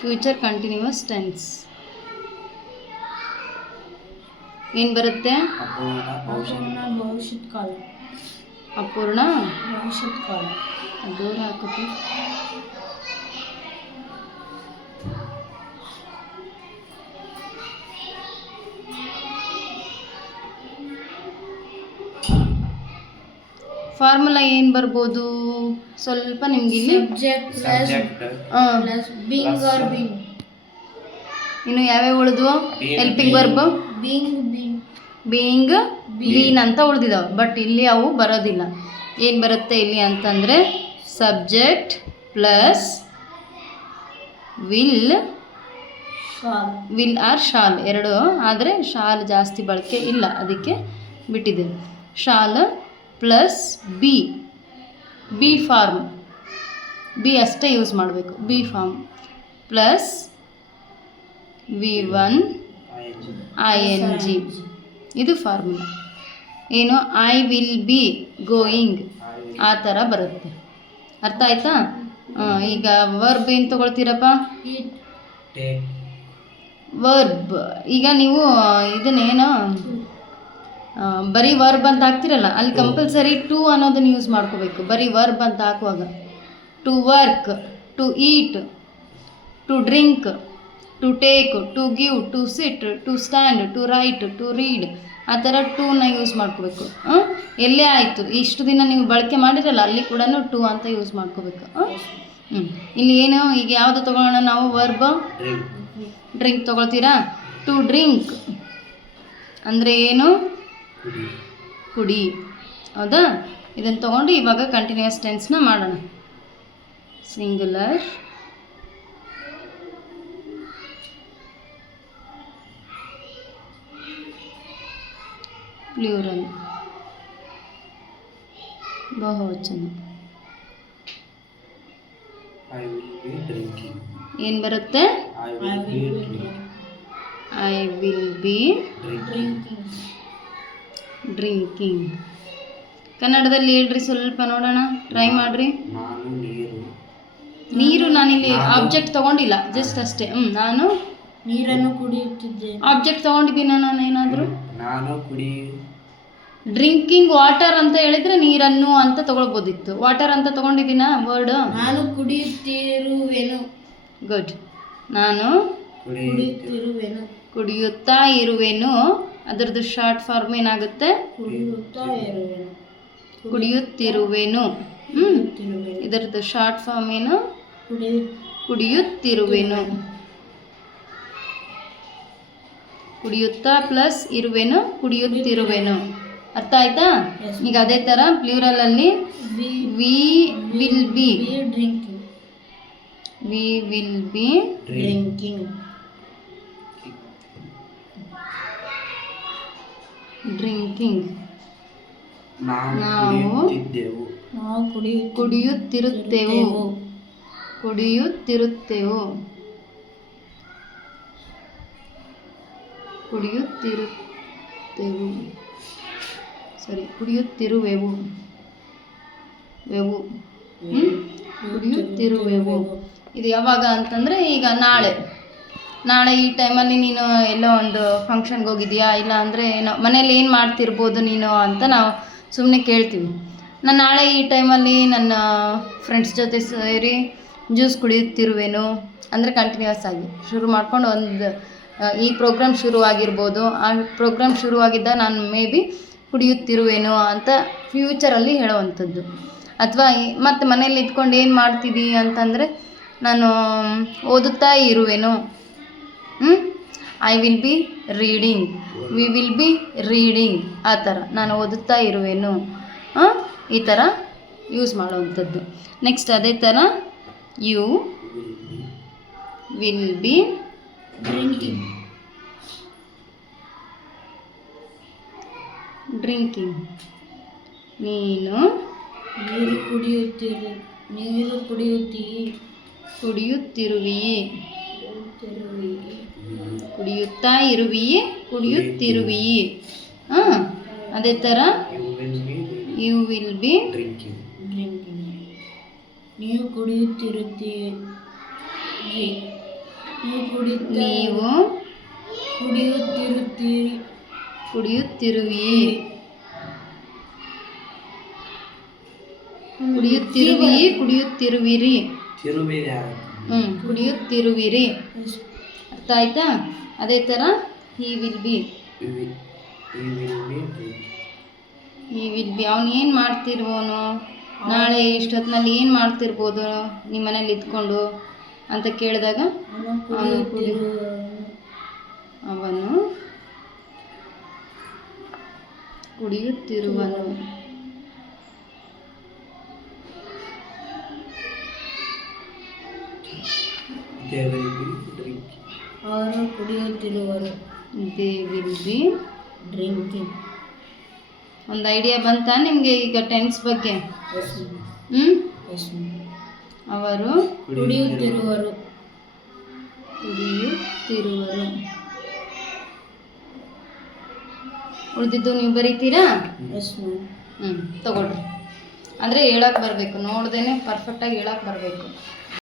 Future continuous tense ಏನು ಬರುತ್ತೆ? ಭವಿಷ್ಯತ್ ಕಾಲ. ಅಪೂರ್ಣ ಭವಿಷ್ಯತ್ ಕಾಲ. ದೂರ ಹಾಕುತ್ತೆ. ಫಾರ್ಮುಲಾ ಏನು ಬರ್ಬೋದು? ಸ್ವಲ್ಪ ನಿಮ್ಗೆ ಇಲ್ಲಿ subject plus being are being. ಇನ್ನು ಯಾವ್ಯಾವ ಉಳಿದ್ವು? ಹೆಲ್ಪಿಂಗ್ ವರ್ಬ್ ಬೀಯಿಂಗ್ ಬೀನ್ ಅಂತ ಉಳಿದಿದ್ದಾವೆ. ಬಟ್ ಇಲ್ಲಿ ಅವು ಬರೋದಿಲ್ಲ. ಏನು ಬರುತ್ತೆ ಇಲ್ಲಿ ಅಂತಂದರೆ subject plus will or shall ಎರಡು. ಆದರೆ ಶಾಲ್ ಜಾಸ್ತಿ ಬಳಕೆ ಇಲ್ಲ, ಅದಕ್ಕೆ ಬಿಟ್ಟಿದೆ. Shall plus be form, be ಅಷ್ಟೇ ಯೂಸ್ ಮಾಡಬೇಕು. Be form plus V1 ING. ಇದು ಫಾರ್ಮುಲಾ. ಏನು? ಐ ವಿಲ್ ಬಿ ಗೋಯಿಂಗ್ ಆ ಥರ ಬರುತ್ತೆ. ಅರ್ಥ ಆಯ್ತಾ? ಈಗ ವರ್ಬ್ ಏನು ತೊಗೊಳ್ತೀರಪ್ಪ? ವರ್ಬ್. ಈಗ ನೀವು ಇದನ್ನೇನು ಬರೀ ವರ್ಬ್ ಅಂತ ಹಾಕ್ತಿರಲ್ಲ, ಅಲ್ಲಿ ಕಂಪಲ್ಸರಿ ಟು ಅನ್ನೋದನ್ನು ಯೂಸ್ ಮಾಡ್ಕೋಬೇಕು. ಬರೀ ವರ್ಬ್ ಅಂತ ಹಾಕುವಾಗ to work, to eat, to drink, to take, to give, to sit, to stand, to write, to read ಆ ಥರ ಟೂನ ಯೂಸ್ ಮಾಡ್ಕೋಬೇಕು. ಎಲ್ಲೇ ಆಯಿತು ಇಷ್ಟು ದಿನ ನೀವು ಬಳಕೆ ಮಾಡಿರಲ್ಲ, ಅಲ್ಲಿ ಕೂಡ ಟು ಅಂತ ಯೂಸ್ ಮಾಡ್ಕೋಬೇಕು. ಇಲ್ಲಿ ಏನು? ಈಗ ಯಾವುದು ತೊಗೊಳ್ಳೋಣ ನಾವು? ವರ್ಬ್. ಡ್ರಿಂಕ್ ತೊಗೊಳ್ತೀರಾ? ಟು ಡ್ರಿಂಕ್ ಅಂದರೆ ಏನು? ಕುಡಿ. ಹೌದಾ? ಇದನ್ನು ತೊಗೊಂಡು ಇವಾಗ ಕಂಟಿನ್ಯೂಸ್ ಟೆನ್ಸ್ನ ಮಾಡೋಣ. ಸಿಂಗುಲರ್, ಪ್ಲೂರಲ್, ಬಹುವಚನ. ಏನು ಬರುತ್ತೆ? I will be drinking. ಕನ್ನಡದಲ್ಲಿ ಹೇಳ್ರಿ ಸ್ವಲ್ಪ ನೋಡೋಣ, ಟ್ರೈ ಮಾಡಿರಿ. ನೀರು ನಾನಿಲ್ಲಿ ಆಬ್ಜೆಕ್ಟ್ ತೊಗೊಂಡಿಲ್ಲ, ಜಸ್ಟ್ ಅಷ್ಟೇ. ನಾನು ನೀರನ್ನು ಕುಡಿಯುತ್ತಿದ್ದೆ. ಆಬ್ಜೆಕ್ಟ್ ತೊಗೊಂಡಿದ್ದೀನ ನಾನು ಏನಾದರೂ? ನಾನು ಡ್ರಿಂಕಿಂಗ್ ವಾಟರ್ ಅಂತ ಹೇಳಿದ್ರೆ ನೀರನ್ನು ಅಂತ ತಗೊಳ್ಬೋದಿತ್ತು. ವಾಟರ್ ಅಂತ ತಗೊಂಡಿದ್ದೀನ ವರ್ಡ್? ನಾನು ಕುಡಿಯುತ್ತಿರುವೆನು. ಗುಡ್. ನಾನು ಕುಡಿಯುತ್ತಾ ಇರುವೆನು. ಅದರದ್ದು ಶಾರ್ಟ್ ಫಾರ್ಮ್ ಏನಾಗುತ್ತೆ? ಕುಡಿಯುತ್ತಿರುವೆನು. ಇದರದ್ದು ಶಾರ್ಟ್ ಫಾರ್ಮ್ ಏನು? ಕುಡಿಯುತ್ತಿರುವೆನು. ಕುಡಿಯುತ್ತಾ ಪ್ಲಸ್ ಇರುವೆನು, ಕುಡಿಯುತ್ತಿರುವೆನು. ಅರ್ಥ ಆಯ್ತಾ? ಈಗ ಅದೇ ಥರ ಪ್ಲೂರಲಲ್ಲಿ ವಿ ವಿಲ್ ಬಿ ಡ್ರಿಂಕಿಂಗ್. ನಾವು ಕುಡಿಯುತ್ತಿರುತ್ತೇವು. ಕುಡಿಯುತ್ತಿರುವೆವು. ಇದು ಯಾವಾಗ ಅಂತಂದರೆ ಈಗ ನಾಳೆ ಈ ಟೈಮಲ್ಲಿ ನೀನು ಎಲ್ಲೋ ಒಂದು ಫಂಕ್ಷನ್ಗೆ ಹೋಗಿದೆಯಾ, ಇಲ್ಲ ಅಂದರೆ ಏನೋ ಮನೇಲಿ ಏನು ಮಾಡ್ತಿರ್ಬೋದು ನೀನು ಅಂತ ನಾವು ಸುಮ್ಮನೆ ಕೇಳ್ತೀವಿ. ನಾನು ನಾಳೆ ಈ ಟೈಮಲ್ಲಿ ನನ್ನ ಫ್ರೆಂಡ್ಸ್ ಜೊತೆ ಸೇರಿ ಜ್ಯೂಸ್ ಕುಡಿಯುತ್ತಿರುವೆನು ಅಂದರೆ ಕಂಟಿನ್ಯೂಸ್ ಆಗಿ ಶುರು ಮಾಡ್ಕೊಂಡು ಈ ಪ್ರೋಗ್ರಾಮ್ ಶುರುವಾಗಿರ್ಬೋದು. ಆ ಪ್ರೋಗ್ರಾಮ್ ಶುರುವಾಗಿದ್ದ ನಾನು ಮೇ ಬಿ ಕುಡಿಯುತ್ತಿರುವೆನು ಅಂತ ಫ್ಯೂಚರಲ್ಲಿ ಹೇಳೋವಂಥದ್ದು. ಅಥವಾ ಮತ್ತು ಮನೇಲಿ ಇದ್ಕೊಂಡು ಏನು ಮಾಡ್ತಿದ್ದೀ ಅಂತಂದರೆ ನಾನು ಓದುತ್ತಾ ಇರುವೆನು. I will be reading, we will be reading ಆ ಥರ ನಾನು ಓದುತ್ತಾ ಇರುವೆನು ಈ ಥರ ಯೂಸ್ ಮಾಡೋವಂಥದ್ದು. ನೆಕ್ಸ್ಟ್ ಅದೇ ಥರ ಯು ವಿಲ್ ಬಿ ಡ್ರಿಂಕಿಂಗ್. ನೀನು ಕುಡಿಯುತ್ತಿರುವಿಯೇ. ಕುಡಿಯುತ್ತಾ ಇರುವಿಯೇ, ಕುಡಿಯುತ್ತಿರುವಿಯೇ. ಅದೇ ಥರ ಯು ವಿಲ್ ಬಿ ನೀವು ಕುಡಿಯುತ್ತಿರುತ್ತೀರಿ. ನೀವು ಕುಡಿಯುತ್ತಿರುತ್ತೀರಿ. ಕುಡಿಯುತ್ತಿರುವಿ ಕುಡಿಯುತ್ತಿರುವಿರಿ ಕುಡಿಯುತ್ತಿರುವಿರಿ. ಅರ್ಥ ಆಯ್ತಾ? ಅದೇ ಥರ ಹಿ ವಿಲ್ ಬಿ ಅವನು ಏನು ಮಾಡ್ತಿರುವವನು, ನಾಳೆ ಇಷ್ಟೊತ್ತಿನಲ್ಲಿ ಏನು ಮಾಡ್ತಿರ್ಬೋದು ನಿಮ್ಮ ಮನೇಲಿ ಇದ್ಕೊಂಡು ಅಂತ ಕೇಳಿದಾಗ ಅವನು ಕುಡಿಯುತ್ತಿರುವನು. ಅವರು ಕುಡಿಯುತ್ತಿರುವರು. They will be drinking. ಒಂದು ಐಡಿಯಾ ಬಂತಾ ನಿಮಗೆ ಈಗ ಟೆನ್ಸ್ ಬಗ್ಗೆ? ಅವರು ಕುಡಿಯುತ್ತಿರುವರು. ಉಳಿದಿದ್ದು ನೀವು ಬರೀತೀರಾ? Yes ma'am. ತಗೊಳ್ರಿ. ಅಂದರೆ ಹೇಳಕ್ಕೆ ಬರಬೇಕು, ನೋಡ್ದೇನೆ ಪರ್ಫೆಕ್ಟಾಗಿ ಹೇಳಕ್ಕೆ ಬರಬೇಕು.